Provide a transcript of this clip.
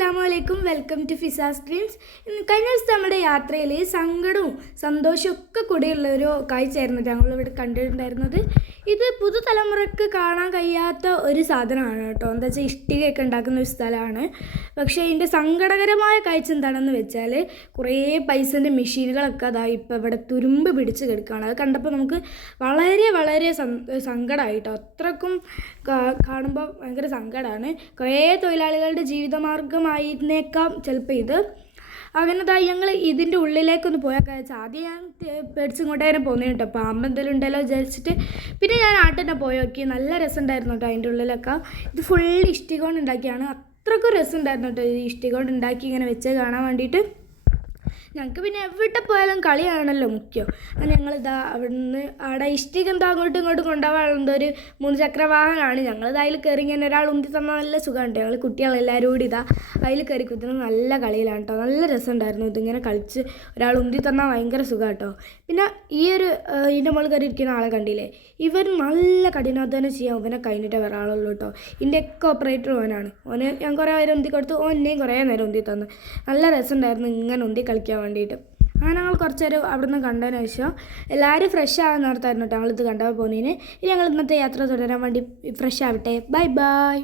അസ്സാം വലൈക്കും welcome to ഫിസാസ് dreams. കഴിഞ്ഞ ദിവസം നമ്മുടെ യാത്രയിൽ സങ്കടവും സന്തോഷവും ഒക്കെ കൂടിയുള്ള ഒരു കാഴ്ചയായിരുന്നു ഞങ്ങളിവിടെ കണ്ടിട്ടുണ്ടായിരുന്നത്. ഇത് പുതുതലമുറക്ക് കാണാൻ കഴിയാത്ത ഒരു സാധനമാണ് കേട്ടോ. എന്താ വെച്ചാൽ ഇഷ്ടികയൊക്കെ ഉണ്ടാക്കുന്ന ഒരു സ്ഥലമാണ്. പക്ഷേ ഇതിന്റെ സങ്കടകരമായ കാഴ്ച എന്താണെന്ന് വെച്ചാൽ കുറേ പൈസന്റെ മെഷീനുകളൊക്കെ അതാ ഇപ്പോൾ ഇവിടെ തുരുമ്പ് പിടിച്ച് കിടക്കുകയാണ് അത് കണ്ടപ്പോൾ നമുക്ക് വളരെ വളരെ സങ്കടമായിട്ടോ അത്രക്കും കാണുമ്പോൾ ഭയങ്കര സങ്കടമാണ് കുറേ തൊഴിലാളികളുടെ ജീവിതമാർഗമായിരുന്നേക്കാം ചിലപ്പോൾ ഇത്. അങ്ങനെതായി ഞങ്ങൾ ഇതിന്റെ ഉള്ളിലേക്കൊന്ന് പോയാൽ കഴിച്ചാൽ ആദ്യം ഞാൻ പേടിച്ചും പേടിച്ച് ഇങ്ങോട്ട് തന്നെ പോകുന്നത് കേട്ടോ. എന്തെങ്കിലും ഉണ്ടല്ലോ വിചാരിച്ചിട്ട് പിന്നെ ഞാൻ ആട്ട് തന്നെ പോയി നോക്കി. നല്ല രസമുണ്ടായിരുന്നു കേട്ടോ അതിന്റെ ഉള്ളിലൊക്കെ. ഇത് ഫുൾ ഇഷ്ടികോണ്ട് ഉണ്ടാക്കിയാണ്. അത്രക്കും രസമുണ്ടായിരുന്നു കേട്ടോ ഈ ഇഷ്ടികൊണ്ട് ഉണ്ടാക്കി ഇങ്ങനെ വെച്ച് കാണാൻ വേണ്ടിയിട്ട്. ഞങ്ങൾക്ക് പിന്നെ എവിടെ പോയാലും കളിയാണല്ലോ മുഖ്യം. ഞങ്ങളിതാ അവിടുന്ന് അവിടെ ഇഷ്ടിക എന്താ അങ്ങോട്ടും ഇങ്ങോട്ടും കൊണ്ടുപോകാനുള്ള ഒരു മൂന്ന് ചക്ര വാഹനമാണ് ഞങ്ങളിത് അതിൽ കയറി ഇങ്ങനെ ഒരാൾ ഉന്തി തന്നാൽ നല്ല സുഖമുണ്ട് ഞങ്ങൾ കുട്ടികളെല്ലാവരും കൂടി ഇതാ അതിൽ കയറി കുത്തുന്നത് നല്ല കളിയിലാണ് കേട്ടോ നല്ല രസമുണ്ടായിരുന്നു. ഇതിങ്ങനെ കളിച്ച് ഒരാൾ ഉന്തി തന്നാൽ ഭയങ്കര സുഖമാണ് കേട്ടോ പിന്നെ ഈ ഒരു ഇതിന്റെ മുകളിൽ കയറി ഇരിക്കുന്ന ആളെ കണ്ടില്ലേ? ഇവർ നല്ല കഠിനാധ്വാനം ചെയ്യാൻ ഇവനെ കഴിഞ്ഞിട്ടേ വേറെ ആളുള്ളൂ കേട്ടോ ഇതിന്റെ ഒക്കെ ഓപ്പറേറ്റർ ഓനാണ്. ഓന് ഞാൻ കുറേ നേരം ഉന്തി കൊടുത്തു. ഓനെയും കുറേ നേരം ഉന്തി തന്നു. നല്ല രസമുണ്ടായിരുന്നു ഇങ്ങനെ ഉന്തി കളിക്കാൻ വേണ്ടിയിട്ട്. അങ്ങനെ ഞങ്ങൾ കുറച്ച് നേരം അവിടുന്ന് കണ്ടതിന് ശേഷം എല്ലാവരും ഫ്രഷ് ആകാൻ നേരത്തായിരുന്നു കേട്ടോ ഞങ്ങളിത് കണ്ടാൽ പോകുന്നതിന് ഇനി ഞങ്ങൾ ഇന്നത്തെ യാത്ര തുടരാൻ വേണ്ടി ഫ്രഷ് ആവട്ടെ. Bye bye